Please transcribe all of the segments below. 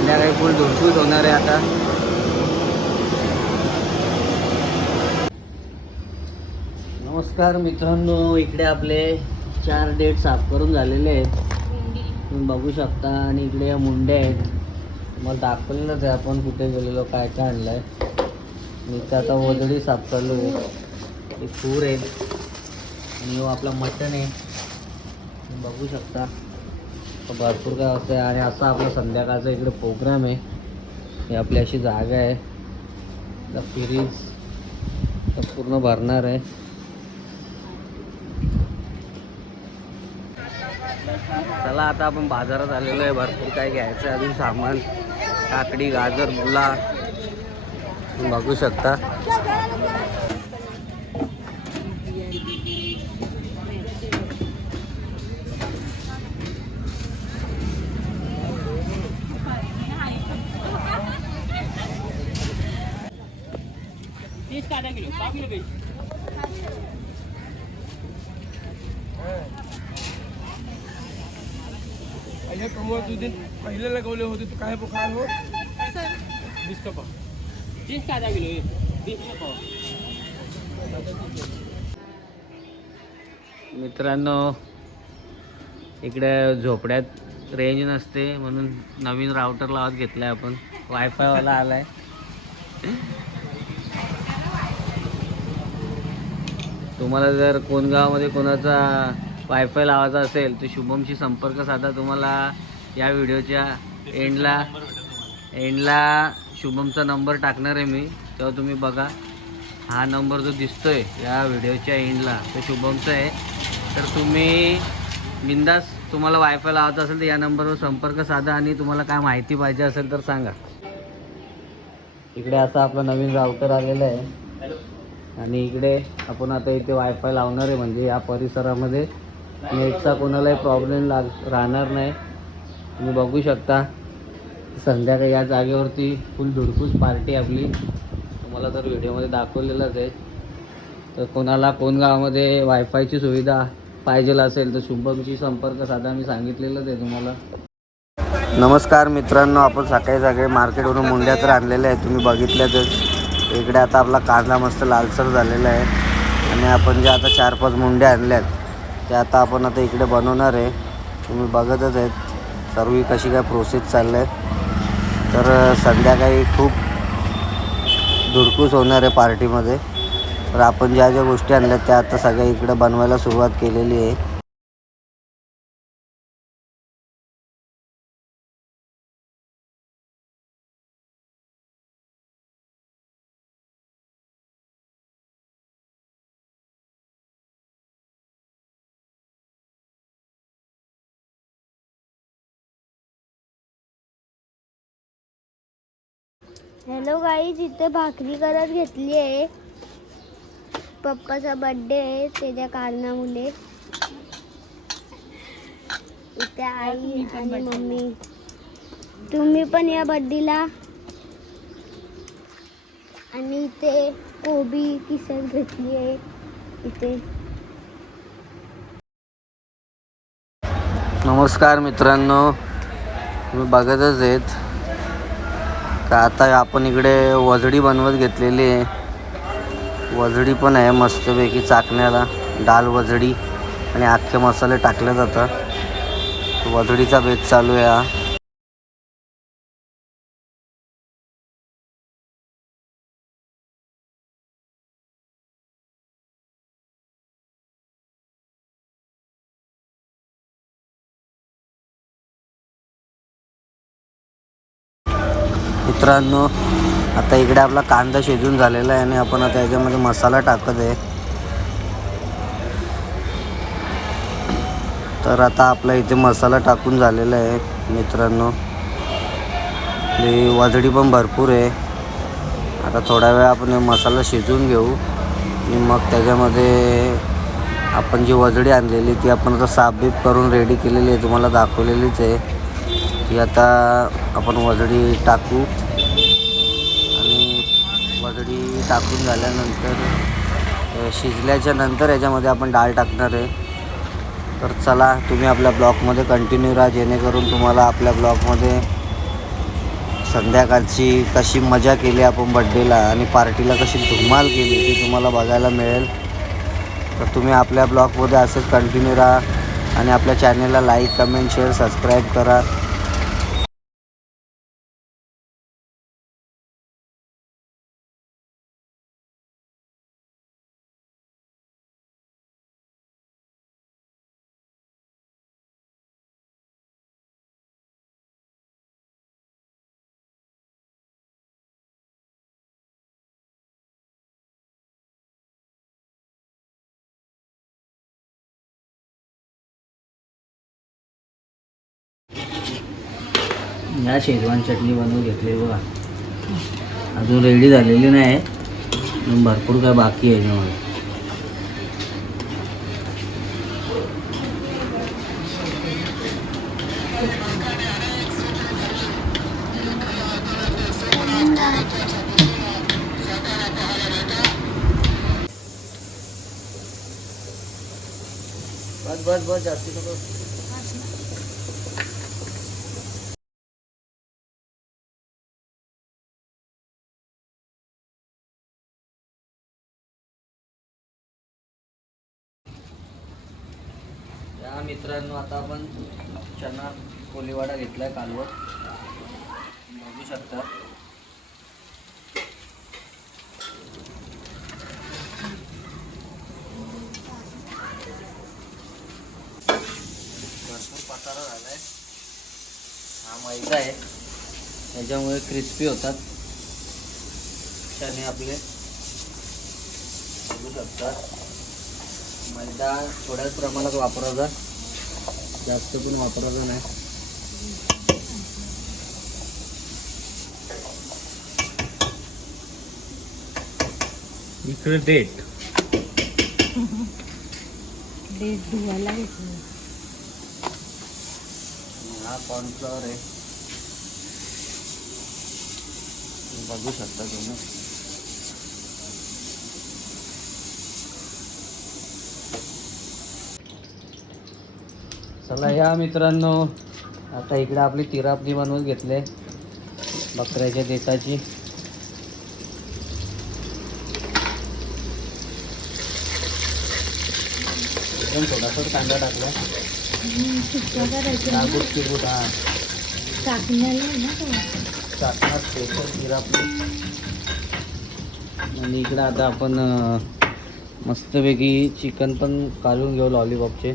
संध्याकाळी फुल धुरफूस होणार आहे आता. नमस्कार मित्रांनो इकडे आपले चार डेट साफ करून झालेले आहेत. तुम्ही बघू शकता आणि इकडे या मुंड्या आहेत. मला दाखवलेलंच आहे आपण कुठे गेलेलो काय काय आणलं आहे मी इथं आता वजडी साफ चालू आहे खूर आहे. आणि आपला मटण आहे. तुम्ही बघू शकता. तर भरपूर काय असतं आणि असा आपला संध्याकाळचा इकडे प्रोग्राम आहे. ही आपली अशी जागा आहे. द फ्रीज तर पूर्ण भरणार आहे. चला आता आपण बाजारात आलेलो आहे. भरपूर काय घ्यायचं आहे. अजून सामान काकडी गाजर मुला. बघू शकता. अय्या कमवा तू दिन पहिले लगवले होते तू काय बुखार हो? का पाव तीस का आधा किलो? वीस का पाव मित्रांनो इकडे झोपड्यात रेंज नसते म्हणून नवीन राउटर लावत घेतलाय आपण. वायफायवाला आलाय. तुम्हाला जर कोणगावामध्ये कोणाचा वायफाय लावायचा असेल तर शुभमशी संपर्क साधा तुम्हाला या व्हिडिओच्या एंडला. एंडला शुभमचा नंबर टाकणार आहे मी तेव्हा तुम्ही बघा. हा नंबर जो दिसतोय या व्हिडिओच्या एंडला तो शुभमचा आहे. तर तुम्ही बिंदास तुम्हाला वायफाय लावायचा असेल तर या नंबरवर संपर्क साधा आणि तुम्हाला काय माहिती पाहिजे असेल तर सांगा. इकडे असा आपला नवीन राऊटर आलेला आहे. आणि इकडे आपण आता इथे वायफाय लावणार आहे म्हणजे या परिसरामध्ये नेटचा कोणालाही प्रॉब्लेम लाग राहणार नाही. तुम्ही बघू शकता संध्याकाळी या जागेवरती फुल धुडकूस पार्टी आपली. तुम्हाला तर व्हिडिओमध्ये दाखवलेलंच आहे. तर कोणाला कोण गावामध्ये वायफायची सुविधा पाहिजे असेल तर शुभमशी संपर्क साधा मी सांगितलेलंच आहे तुम्हाला. नमस्कार मित्रांनो आपण सकाळी सकाळी मार्केटवरून मुंड्या तर आणलेल्या आहेत तुम्ही बघितल्यातच. इकडे आता आपला कांदा मस्त लालसर झालेला आहे. आणि आपण ज्या आता चार पाच मुंड्या आणल्यात ते आता आपण आता इकडे बनवणार आहे. तुम्ही बघतच आहेत सर्व ही कशी काय प्रोसेस चाललं आहे तर संध्याकाळी खूप धुडकूस होणार आहे पार्टीमध्ये तर आपण ज्या ज्या गोष्टी आणल्यात त्या आता सगळ्या इकडे बनवायला सुरुवात केलेली आहे. हॅलो गाईज इथे भाकरी करत घेतली आहे. पप्पाचा बर्थडे आहे त्याच्या कारणामुळे. इथे आई आणि मम्मी. तुम्ही पण या बर्थडेला आणि इथे कोबी किसर घेतली आहे. इथे. नमस्कार मित्रांनो तुम्ही बघतच आहेत. तर आता आपण इकडे वजडी बनवत घेतलेली आहे. वजडी पण आहे मस्तपैकी चाकण्याला. डाल वजडी आणि अख्खे मसाले टाकले जातात. वजडीचा बेत चालू आहे हा. मित्रांनो आता इकडे आपला कांदा शिजून झालेला आहे आणि आपण आता याच्यामध्ये मसाला टाकत आहे. तर आता आपला इथे मसाला टाकून झालेला आहे मित्रांनो. ही वजडी पण भरपूर आहे. आता थोडा वेळ आपण मसाला शिजवून घेऊ. आणि मग त्याच्यामध्ये आपण जी वजडी आणलेली ती आपण आता साफबीप करून रेडी केलेली आहे तुम्हाला दाखवलेलीच आहे. ती आता आपण वजडी टाकू. सगळी टाकून झाल्यानंतर शिजल्याच्या नंतर याच्यामध्ये आपण डाळ टाकणार आहे. तर चला तुम्ही आपल्या ब्लॉगमध्ये कंटिन्यू राहा जेणेकरून तुम्हाला आपल्या ब्लॉगमध्ये संध्याकाळची कशी मजा केली आपण बड्डेला आणि पार्टीला कशी धुमाल केली ती तुम्हाला बघायला मिळेल. तर तुम्ही आपल्या ब्लॉगमध्ये असंच कंटिन्यू राहा आणि आपल्या चॅनलला लाईक कमेंट शेअर सबस्क्राईब करा. या शेजवान चटणी बनवून घेतली बघा. अजून रेडी झालेली नाही. अजून भरपूर काय बाकी आहे याच्यामध्ये बस बस बस जास्ती नको या मित्रांनो आता आपण चना कोलीवाडा घेतलाय कालवत बघू शकता. भरपूर पसारा झालाय. हा मैदा आहे. त्याच्यामुळे क्रिस्पी होतात. चणे आपले. बघू शकता. मैदा थोड्याच प्रमाणात वापरायचा. जास्त पण वापरायचा नाही. इकडे डेट धुवायला घेतलं. हा कॉर्नफ्लॉवर आहे. हे बघू शकता तुम्ही. चला या मित्रांनो. आता इकडे आपली तिरापणी बनवून घेतले. बकऱ्याच्या देठाची एकदम थोडासाच कांदा टाकला. हा. स्पेशल तिरापणी. आणि इकडं आता आपण मस्तपैकी चिकन पण काढून घेऊ लॉलीपॉपचं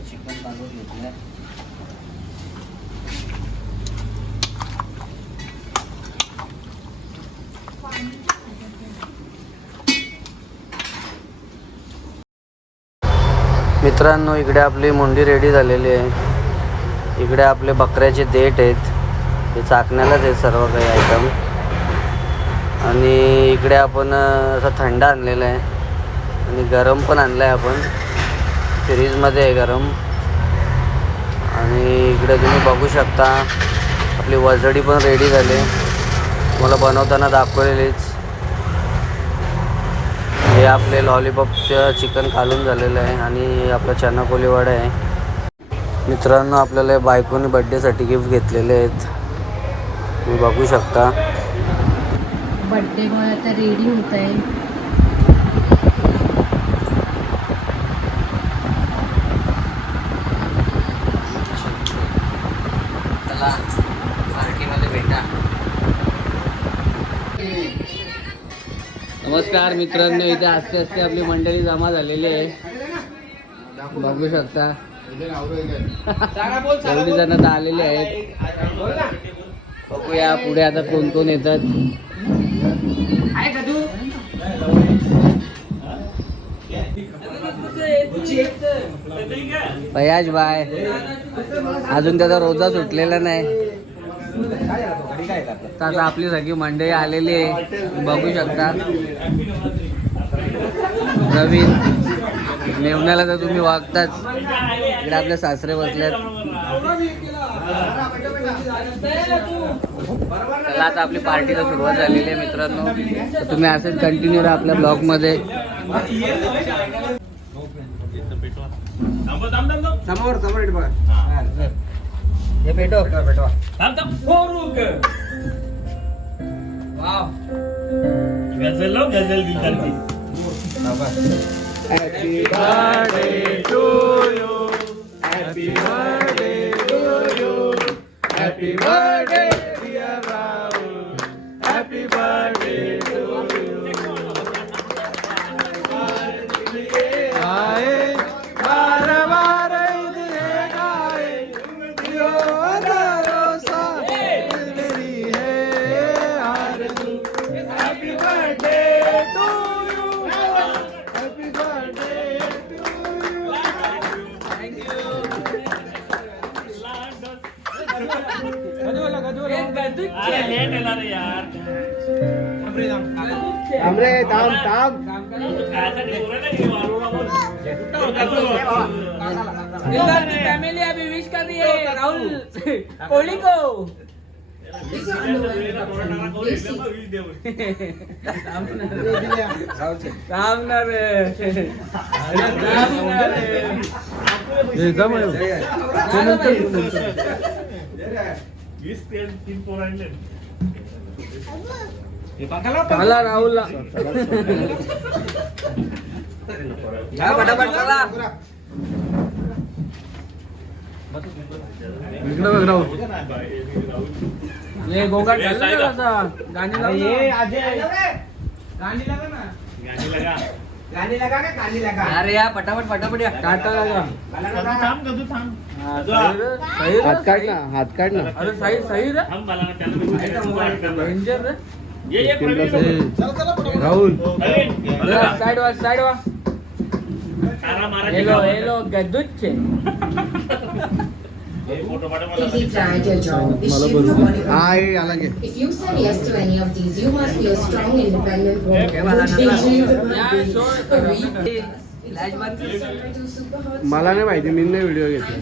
चिकन काढून घेतलं मित्रांनो इकडे आपली मुंडी रेडी झालेली आहे. इकडे आपले बकऱ्याचे देठ आहेत. हे चाकण्यालाच आहेत सर्व काही आयटम आणि इकडे आपण असं थंड आणलेलं आहे. आणि गरम पण आणलं आहे आपण. फ्रीजमध्ये आहे गरम. आणि इकडे तुम्ही बघू शकता आपली वजडी पण रेडी झाली. मला बनवताना दाखवलेलीच. आपले लॉलीपॉपचं चिकन कालून झालेलं आहे आणि आपला चना कोलीवाडा आहे. मित्रांनो आपल्याला बायकोने बड्डेसाठी गिफ्ट घेतलेले आहेत. तुम्ही बघू शकता. बड्डेमुळे आता रेडी होत आहे चला पार्टीमध्ये भेटा नमस्कार मित्रांनो इथे असते असते आपली मंडळी जमा झालेली आहे. बघू शकता. एवढी जण तर आलेले आहेत. बघूया पुढे आता कोण कोण येतात. भयाज बाय अजून त्याचा रोजा सुटलेला नाही. तर आता आपली सगळी मंडळी आलेली आहे. बघू शकता. नवीन. नेवण्याला तर तुम्ही वागताच. इकडे आपले सासरे बसल्यात चला आता आपली पार्टीला सुरुवात झालेली आहे मित्रांनो. तर तुम्ही असेच कंटिन्यू राहा आपल्या ब्लॉगमध्ये समोर समोर हे पेटो गझल लाव गझल गिटारची happy birthday to you happy birthday to you happy birthday थांब रे थांब थांब खायचा डेकोरेट आहे की वारूळा बोल. फैमिली अभी विश कर रही है राहुल कोहली को रामनगर वीस ते तीन पोरं आणले. काला राहुल. फटाफट चला ये गोगाट घाल साईदा. ना. कसा गाणी लाव ना. अरे या फटाफट फटाफट या. टाटा लागा. कधी थांब, कधी थांब. हा, कधी सही रे, सही रे, हात काढ. ना हात काढ ना. अरे सही सही रे. थांब तू. डेंजर रे ये, ये. राहुल प्रवीण, अरे, साइड वा साइड वा तारा मारायची हेलो गावात. हेलो गद्दूच छे हे फोटो पाठव If मला. you tried your job, this ship nobody will- आहे आला घे If you said yes to any of these, you must be a strong, independent woman. Okay, मला Being नका. able to या, be सोड. a weak- Two super hot मला नाही माहिती मी नाही व्हिडिओ घेतला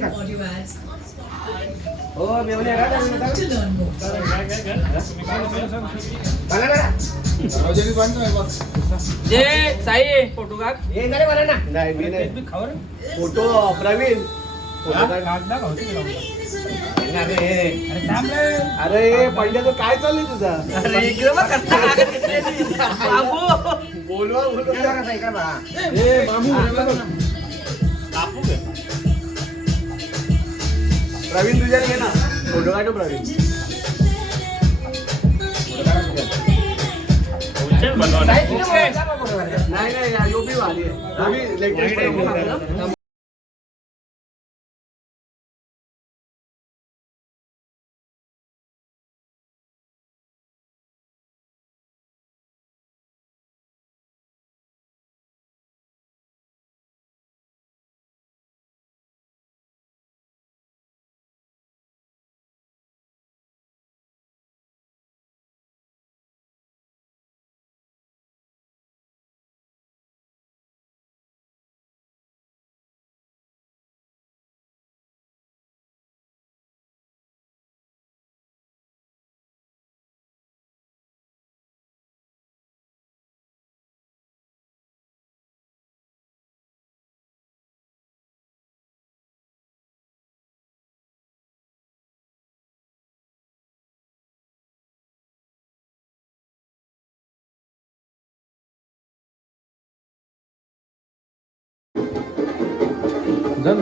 ना. audio ads. हो? जे साई फोटो काढ. नाही मी नाही. फोटो प्रवीण. अरे पंड्याचं काय चाललंय तुझा? बोलवा बोलवा. प्रवीण तुझ्या घे ना. फोटो काढू प्रवीण. उचल बनवा. नाही नाही योबी वाली latest Happy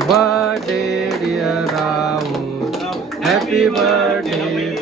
birthday, dear Rahul. Happy birthday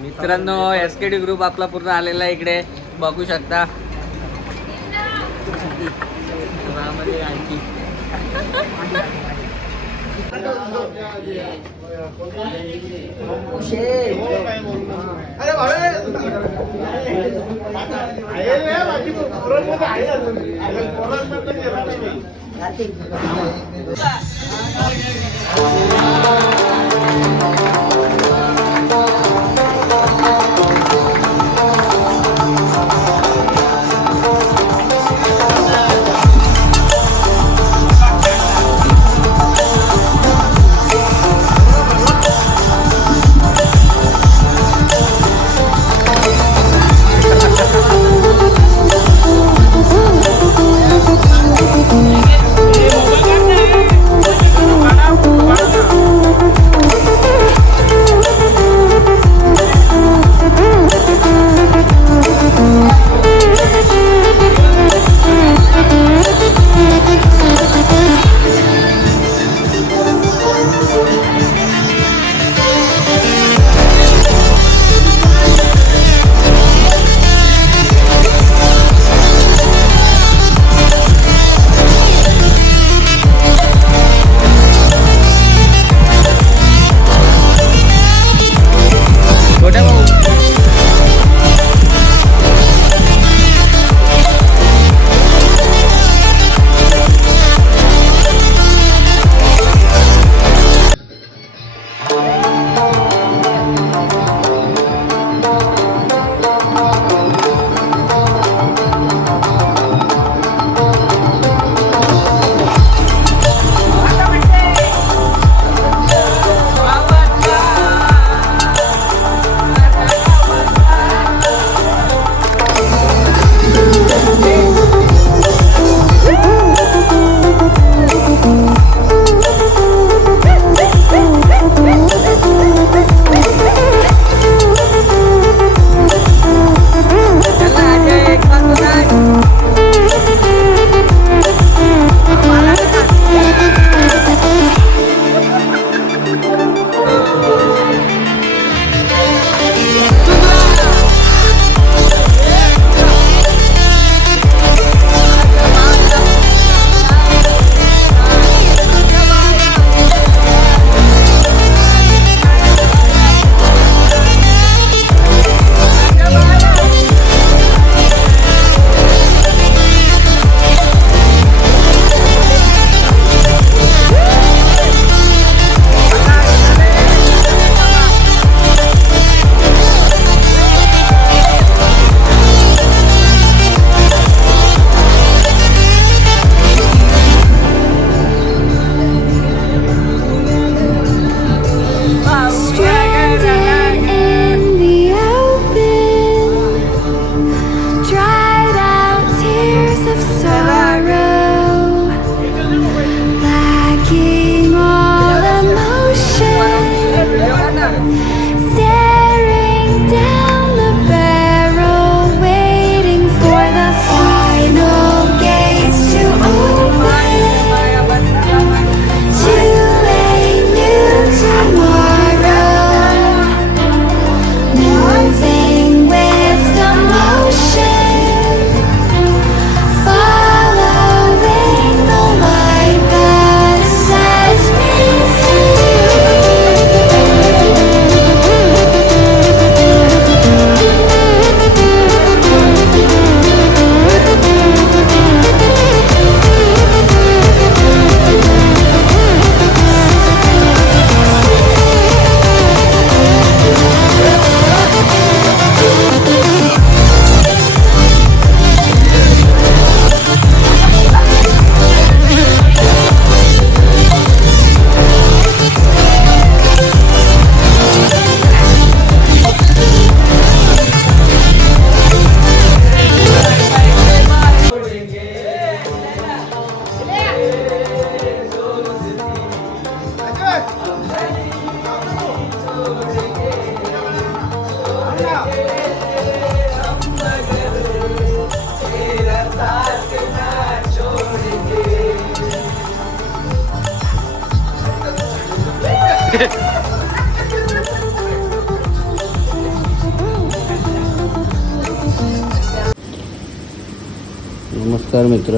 मित्रांनो एस के डी ग्रुप आपला पूर्ण आलेला आहे इकडे. बघू शकता.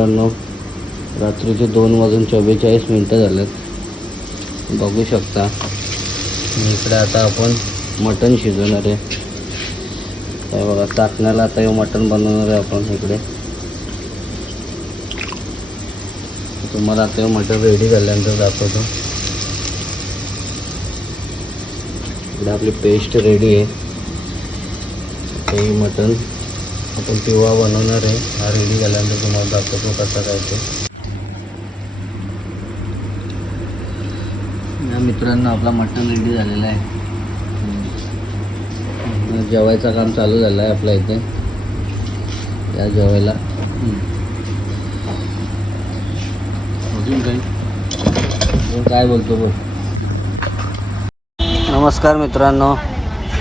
मित्रांनो रात्रीचे दोन वाजून चव्वेचाळीस मिनटं झालेत. बघू शकता इकडे आता आपण मटण शिजवणार आहे. काय बघा टाकण्याला आता हे मटण बनवणार आहे आपण इकडे. तुम्हाला आता हे मटण रेडी झाल्यानंतर दाखवतो. इकडे आपली पेस्ट रेडी आहे. ते मटण आपण पिवळा बनवणार आहे. हा रेडी झाल्यानंतर तुम्हाला दाखवतो कसा काय ते. या मित्रांनो आपला मटण रेडी झालेला आहे. जेवायचं काम चालू झालं आहे आपल्या इथे. या जेवायला. अजून काही? अजून काय बोलतो बोल. नमस्कार मित्रांनो.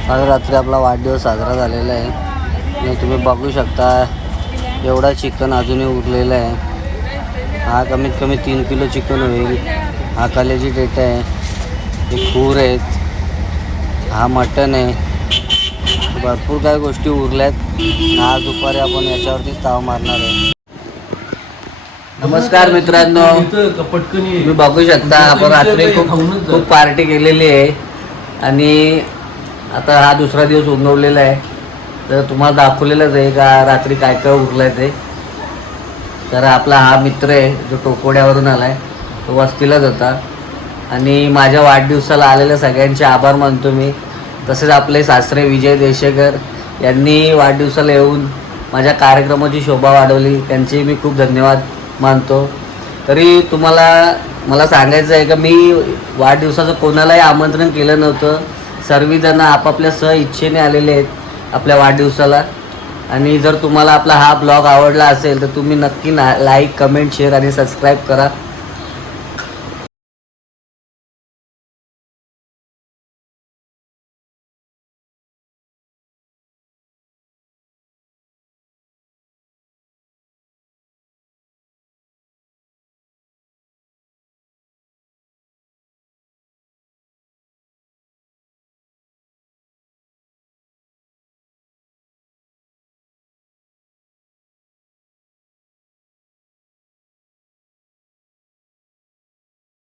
आज रात्री आपला वाढदिवस साजरा झालेला आहे. तुम्ही बघू शकता एवढा चिकन अजूनही उरलेला आहे. हा कमीत कमी तीन किलो चिकन होईल. हा कलेजी डेटा आहे. हे खूर आहेत. हा मटन आहे. भरपूर काही गोष्टी उरल्यात. आज दुपारी आपण याच्यावरतीच ताव मारणार आहे. नमस्कार मित्रांनो. तुम्ही बघू शकता आपण रात्री खूप खूप पार्टी केलेली आहे. आणि आता हा दुसरा दिवस उगवलेला आहे. तर तुम्हाला दाखवलेलंच आहे का? रात्री काय काय उरलं आहे ते? तर आपला हा मित्र आहे जो टोकोड्यावरून आला आहे तो वस्तीलाच होता. आणि माझ्या वाढदिवसाला आलेल्या सगळ्यांचे आभार मानतो मी. तसेच आपले सासरे विजय देशेकर यांनी वाढदिवसाला येऊन माझ्या कार्यक्रमाची शोभा वाढवली. त्यांचे मी खूप धन्यवाद मानतो. तरी तुम्हाला मला सांगायचं आहे का मी वाढदिवसाचं कोणालाही आमंत्रण केलं नव्हतं. सर्वजण आपापल्या सह इच्छेने आलेले आहेत. आपल्या वाढदिवसाला. आणि जर तुम्हाला आपला हा ब्लॉग आवडला असेल तर तुम्ही नक्की ना लाईक कमेंट शेअर आणि सबस्क्राईब करा.